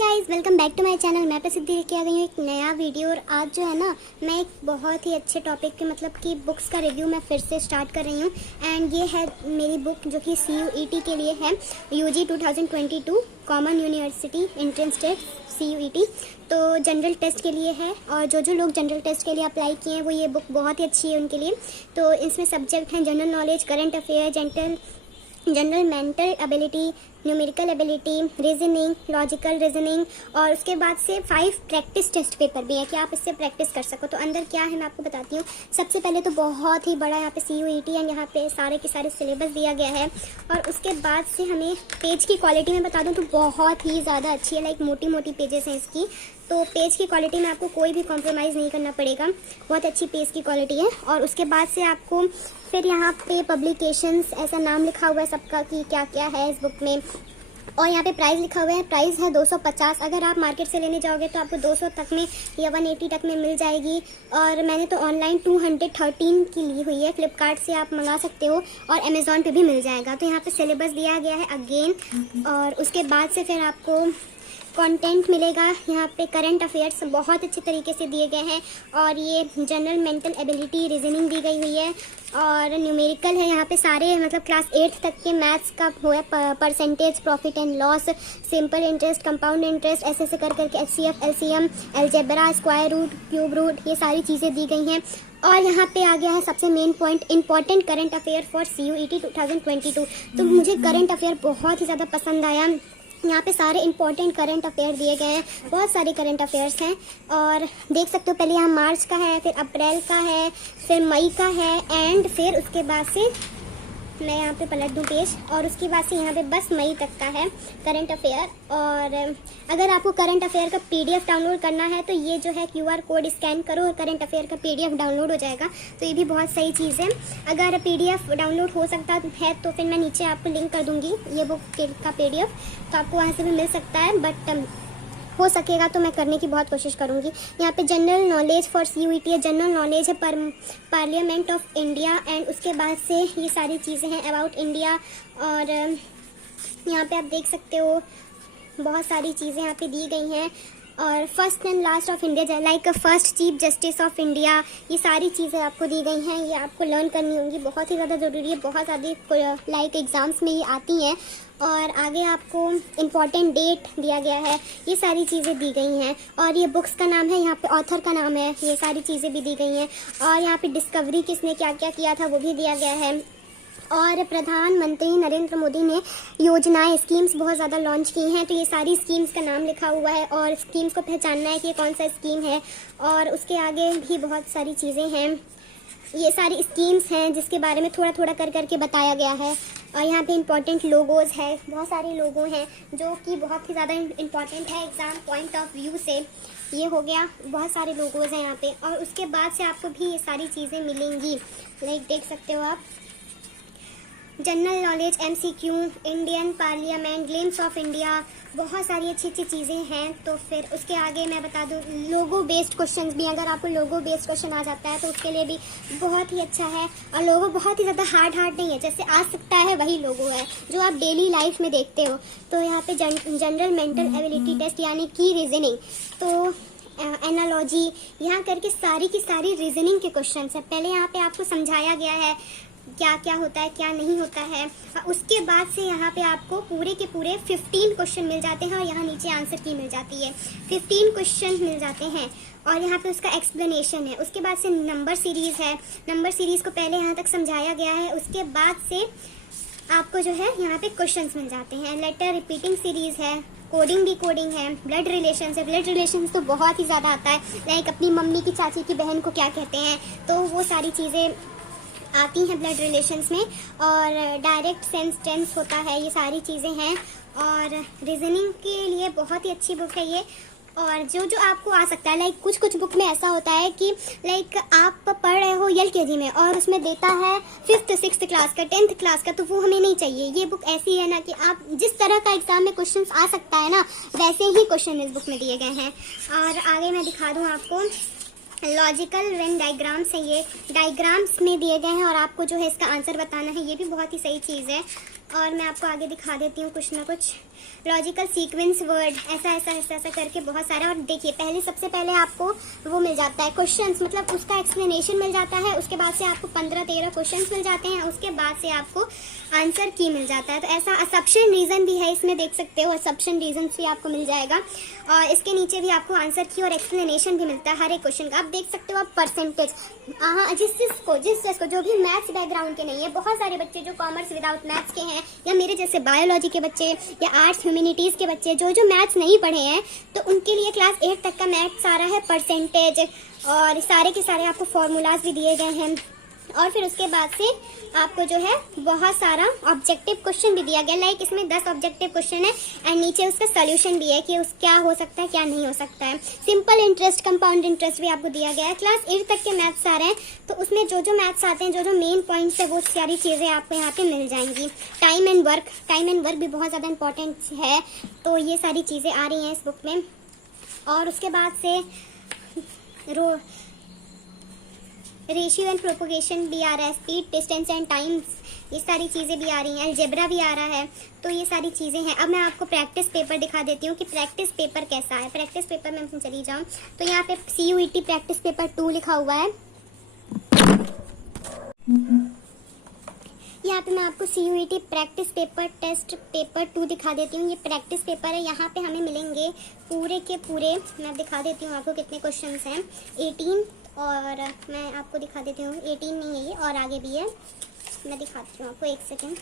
Guys, welcome back to my channel. मैं प्रसिद्धि लेके आ गई हूँ एक नया वीडियो। और आज जो है ना, मैं एक बहुत ही अच्छे टॉपिक के मतलब कि बुक्स का रिव्यू मैं फिर से स्टार्ट कर रही हूँ। एंड ये है मेरी बुक जो कि CUET के लिए है, UG 2022 common university entrance test CUET। तो जनरल टेस्ट के लिए है, और जो लोग जनरल टेस्ट के लिए अप्लाई किए हैं वो ये बुक बहुत ही अच्छी है उनके लिए। तो इसमें सब्जेक्ट हैं general knowledge, current affair, general mental ability, numerical ability, reasoning, logical reasoning, और उसके बाद से 5 प्रैक्टिस टेस्ट पेपर भी है कि आप इससे प्रैक्टिस कर सको। तो अंदर क्या है मैं आपको बताती हूँ। सबसे पहले तो बहुत ही बड़ा यहाँ पे CUET है, यहाँ पे सारे के सारे सिलेबस दिया गया है। और उसके बाद से हमें पेज की क्वालिटी में बता दूँ तो बहुत ही ज़्यादा अच्छी है, लाइक मोटी मोटी पेजेस हैं इसकी। तो पेज की क्वालिटी में आपको कोई भी कॉम्प्रोमाइज़ नहीं करना पड़ेगा, बहुत अच्छी पेज की क्वालिटी है। और उसके बाद से आपको फिर यहाँ पे पब्लिकेशंस ऐसा नाम लिखा हुआ है सबका कि क्या क्या है इस बुक में। और यहाँ पे प्राइस लिखा हुआ है, प्राइस है 250। अगर आप मार्केट से लेने जाओगे तो आपको 200 तक में या 180 तक में मिल जाएगी। और मैंने तो ऑनलाइन 213 की ली हुई है, फ्लिपकार्ट से आप मंगा सकते हो और अमेज़ॉन पे भी मिल जाएगा। तो यहाँ पे सिलेबस दिया गया है अगेन। और उसके बाद से फिर आपको कंटेंट मिलेगा। यहाँ पे करंट अफेयर्स बहुत अच्छे तरीके से दिए गए हैं, और ये जनरल मेंटल एबिलिटी रीजनिंग दी गई हुई है, और न्यूमेरिकल है यहाँ पे सारे मतलब क्लास 8 तक के मैथ्स का हो है, percentage, profit and loss, simple interest, compound interest, ऐसे कर करके HCF, LCM, algebra, square root, cube root, ये सारी चीज़ें दी गई हैं। और यहाँ पे आ गया है सबसे main point, important current affair for CUET 2022। तो मुझे करंट अफेयर बहुत ही ज़्यादा पसंद आया। यहाँ पे सारे इंपॉर्टेंट करंट अफेयर दिए गए हैं, बहुत सारे करंट अफेयर्स हैं। और देख सकते हो, पहले यहाँ मार्च का है, फिर अप्रैल का है, फिर मई का है, एंड फिर उसके बाद से मैं यहाँ पे पलट दूँ पेज, और उसके बाद से यहाँ पे बस मई तक का है करंट अफेयर। और अगर आपको करंट अफेयर का PDF डाउनलोड करना है तो ये जो है QR कोड स्कैन करो और करंट अफेयर का PDF डाउनलोड हो जाएगा। तो ये भी बहुत सही चीज़ है। अगर PDF डाउनलोड हो सकता है तो फिर मैं नीचे आपको लिंक कर दूँगी ये बुक का PDF, तो आपको वहाँ से भी मिल सकता है। बट हो सकेगा तो मैं करने की बहुत कोशिश करूँगी। यहाँ पे जनरल नॉलेज फॉर CUET है, जनरल नॉलेज है पार्लियामेंट ऑफ इंडिया, एंड उसके बाद से ये सारी चीज़ें हैं अबाउट इंडिया। और यहाँ पे आप देख सकते हो बहुत सारी चीज़ें यहाँ पे दी गई हैं। और first and last of India, like first chief justice of India, ये सारी चीज़ें आपको दी गई हैं। ये आपको लर्न करनी होंगी, बहुत ही ज़्यादा ज़रूरी है, बहुत ज़्यादा लाइक एग्ज़ाम्स में ये आती हैं। और आगे आपको इम्पॉर्टेंट डेट दिया गया है, ये सारी चीज़ें दी गई हैं। और ये बुक्स का नाम है, यहाँ पे ऑथर का नाम है, ये सारी चीज़ें भी दी गई हैं। और यहाँ पे डिस्कवरी किसने क्या क्या किया था वो भी दिया गया है। और प्रधानमंत्री नरेंद्र मोदी ने योजनाएं, स्कीम्स बहुत ज़्यादा लॉन्च की हैं, तो ये सारी स्कीम्स का नाम लिखा हुआ है, और स्कीम्स को पहचानना है कि ये कौन सा स्कीम है। और उसके आगे भी बहुत सारी चीज़ें हैं, ये सारी स्कीम्स हैं जिसके बारे में थोड़ा थोड़ा कर करके बताया गया है। और यहाँ पे इंपॉर्टेंट लोगोज है, बहुत सारे लोगो हैं जो कि बहुत ही ज़्यादा इंपॉर्टेंट है एग्ज़ाम पॉइंट ऑफ व्यू से। ये हो गया, बहुत सारे लोगोज हैं यहाँ पे। और उसके बाद से आपको भी ये सारी चीज़ें मिलेंगी, लाइक देख सकते हो आप, general knowledge, MCQ, Indian parliament, glimpse of India, बहुत सारी अच्छी अच्छी चीज़ें हैं। तो फिर उसके आगे मैं बता दूं, लोगो बेस्ड क्वेश्चंस भी, अगर आपको लोगो बेस्ड क्वेश्चन आ जाता है तो उसके लिए भी बहुत ही अच्छा है। और लोगो बहुत ही ज़्यादा हार्ड नहीं है, जैसे आ सकता है वही लोगो है जो आप डेली लाइफ में देखते हो। तो यहाँ पे जनरल मेंटल एबिलिटी टेस्ट यानी कि रीजनिंग, तो एनालॉजी, यहाँ करके सारी की सारी रीजनिंग के क्वेश्चन है। पहले यहाँ पे आपको समझाया गया है क्या क्या होता है, क्या नहीं होता है। उसके बाद से यहाँ पे आपको पूरे के पूरे 15 क्वेश्चन मिल जाते हैं, और यहाँ नीचे आंसर की मिल जाती है, 15 क्वेश्चन मिल जाते हैं। और यहाँ पे उसका एक्सप्लेनेशन है। उसके बाद से नंबर सीरीज़ है, नंबर सीरीज़ को पहले यहाँ तक समझाया गया है। उसके बाद से आपको जो है यहाँ पे क्वेश्चन मिल जाते हैं। लेटर रिपीटिंग सीरीज़ है, कोडिंग डी कोडिंग है, ब्लड रिलेशन है। ब्लड रिलेशन तो बहुत ही ज़्यादा आता है, लाइक अपनी मम्मी की, चाची की बहन को क्या कहते हैं, तो वो सारी चीज़ें आती हैं ब्लड रिलेशंस में। और डायरेक्ट सेंस टेंस होता है, ये सारी चीज़ें हैं। और रीजनिंग के लिए बहुत ही अच्छी बुक है ये। और जो आपको आ सकता है, लाइक कुछ बुक में ऐसा होता है कि लाइक आप पढ़ रहे हो LKG में और उसमें देता है 5th 6th क्लास का, 10th क्लास का, तो वो हमें नहीं चाहिए। ये बुक ऐसी है ना कि आप जिस तरह का एग्जाम में क्वेश्चन आ सकता है ना, वैसे ही क्वेश्चन इस बुक में दिए गए हैं। और आगे मैं दिखा दूँ आपको, लॉजिकल वेन डायग्राम्स है, ये डायग्राम्स में दिए गए हैं, और आपको जो है इसका आंसर बताना है। ये भी बहुत ही सही चीज़ है। और मैं आपको आगे दिखा देती हूँ कुछ ना कुछ। लॉजिकल सीक्वेंस वर्ड, ऐसा ऐसा ऐसा ऐसा करके बहुत सारा। और देखिए पहले सबसे पहले आपको वो मिल जाता है क्वेश्चंस, मतलब उसका एक्सप्लेनेशन मिल जाता है। उसके बाद से आपको 15-13 क्वेश्चंस मिल जाते हैं। उसके बाद से आपको आंसर की मिल जाता है। तो ऐसा असम्पशन रीजन भी है, इसमें देख सकते हो असम्पशन रीजन भी आपको मिल जाएगा। और इसके नीचे भी आपको आंसर की और एक्सप्लेनेशन भी मिलता है हर एक क्वेश्चन का। आप देख सकते हो आप परसेंटेज, हाँ जिसको जो भी मैथ्स बैकग्राउंड के नहीं है, बहुत सारे बच्चे जो कॉमर्स विदाउट मैथ्स के हैं, या मेरे जैसे बायोलॉजी के बच्चे या आर्ट्स ह्यूमैनिटीज के बच्चे जो मैथ्स नहीं पढ़े हैं, तो उनके लिए क्लास 8 तक का मैथ्स सारा है परसेंटेज, और सारे के सारे आपको फॉर्मूलाज भी दिए गए हैं। और फिर उसके बाद से आपको जो है बहुत सारा ऑब्जेक्टिव क्वेश्चन भी दिया गया, लाइक इसमें 10 ऑब्जेक्टिव क्वेश्चन है एंड नीचे उसका सोल्यूशन भी है कि उस क्या हो सकता है क्या नहीं हो सकता है। सिंपल इंटरेस्ट, कंपाउंड इंटरेस्ट भी आपको दिया गया है। क्लास 8 तक के मैथ्स आ रहे हैं, तो उसमें जो मैथ्स आते हैं, जो मेन पॉइंट्स है, वो सारी चीज़ें आपको यहाँ पे मिल जाएंगी। टाइम एंड वर्क भी बहुत ज़्यादा इंपॉर्टेंट है, तो ये सारी चीज़ें आ रही हैं इस बुक में। और उसके बाद से रेशियो एंड प्रोपोगेशन भी आ रहा है, स्पीड, डिस्टेंस एंड टाइम्स, ये सारी चीज़ें भी आ रही हैं। अलजेब्रा भी आ रहा है, तो ये सारी चीज़ें हैं। अब मैं आपको प्रैक्टिस पेपर दिखा देती हूँ कि प्रैक्टिस पेपर कैसा है। प्रैक्टिस पेपर में मैं चली जाऊँ तो यहाँ पे CUET प्रैक्टिस पेपर 2 लिखा हुआ है। यहाँ पे मैं आपको CUET practice paper test paper 2 दिखा देती हूँ। ये प्रैक्टिस पेपर है, यहाँ पे हमें मिलेंगे पूरे के पूरे, मैं दिखा देती हूँ आपको कितने क्वेश्चंस हैं, 18, और मैं आपको दिखा देती हूँ 18 नहीं है ये, और आगे भी है, मैं दिखाती हूँ आपको, एक सेकेंड।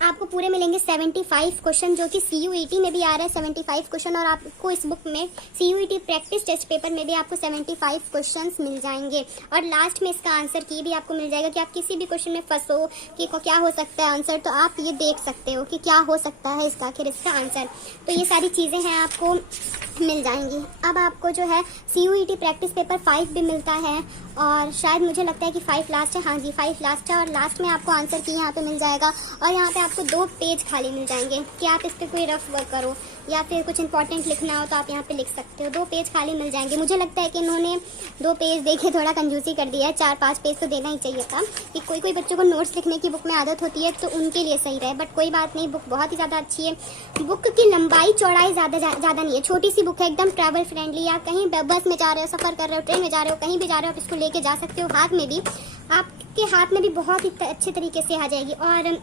आपको पूरे मिलेंगे 75 क्वेश्चन, जो कि CUET में भी आ रहा है 75 क्वेश्चन, और आपको इस बुक में CUET प्रैक्टिस टेस्ट पेपर में भी आपको 75 क्वेश्चंस मिल जाएंगे। और लास्ट में इसका आंसर की भी आपको मिल जाएगा कि आप किसी भी क्वेश्चन में फंसो कि क्या हो सकता है आंसर, तो आप ये देख सकते हो कि क्या हो सकता है इसका आखिर इसका आंसर। तो ये सारी चीज़ें हैं आपको मिल जाएंगी। अब आपको जो है CUET प्रैक्टिस पेपर 5 भी मिलता है, और शायद मुझे लगता है कि 5 लास्ट है, हाँ जी 5 लास्ट है। और लास्ट में आपको आंसर की यहाँ पे मिल जाएगा, और यहाँ पे आपको 2 पेज खाली मिल जाएंगे कि आप इस पर कोई रफ वर्क करो या फिर कुछ इंपॉर्टेंट लिखना हो तो आप यहाँ पे लिख सकते हो। 2 पेज खाली मिल जाएंगे। मुझे लगता है कि इन्होंने 2 पेज देके थोड़ा कंजूसी कर दिया है, 4-5 पेज तो देना ही चाहिए था, कि कोई बच्चों को नोट्स लिखने की बुक में आदत होती है तो उनके लिए सही रहे, बट कोई बात नहीं, बुक बहुत ही ज़्यादा अच्छी है। बुक की लंबाई चौड़ाई ज़्यादा नहीं है, छोटी सी बुक है, एकदम ट्रैवल फ्रेंडली। आप कहीं बस में जा रहे हो, सफ़र कर रहे हो, ट्रेन में जा रहे हो, कहीं भी जा रहे हो, आप इसको लेके जा सकते हो। हाथ में भी, आपके हाथ में भी बहुत ही अच्छे तरीके से आ जाएगी। और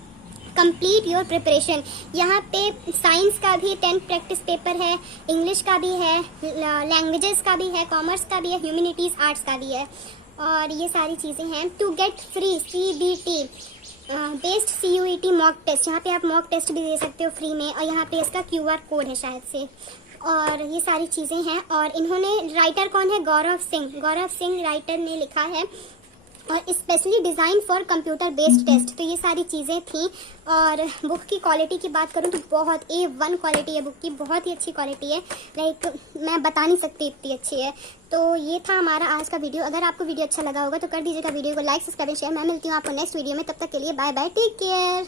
कंप्लीट योर प्रिपरेशन, यहाँ पे साइंस का भी 10 प्रैक्टिस पेपर है, इंग्लिश का भी है, लैंग्वेजेस का भी है, कॉमर्स का भी है, ह्यूमैनिटीज़ आर्ट्स का भी है, और ये सारी चीज़ें हैं। To get free CBT based CUET mock test, यहाँ पे आप मॉक टेस्ट भी दे सकते हो फ्री में, और यहाँ पे इसका QR कोड है शायद से, और ये सारी चीज़ें हैं। और इन्होंने, राइटर कौन है, गौरव सिंह राइटर ने लिखा है, और specially design for computer based test. तो ये सारी चीज़ें थी। और बुक की क्वालिटी की बात करूँ तो बहुत A1 क्वालिटी है बुक की, बहुत ही अच्छी क्वालिटी है, लाइक मैं बता नहीं सकती इतनी अच्छी है। तो ये था हमारा आज का वीडियो। अगर आपको वीडियो अच्छा लगा होगा तो कर दीजिएगा वीडियो को लाइक, सब्सक्राइब, शेयर। मैं मिलती हूँ आपको नेक्स्ट वीडियो में, तब तक के लिए बाय बाय, टेक केयर।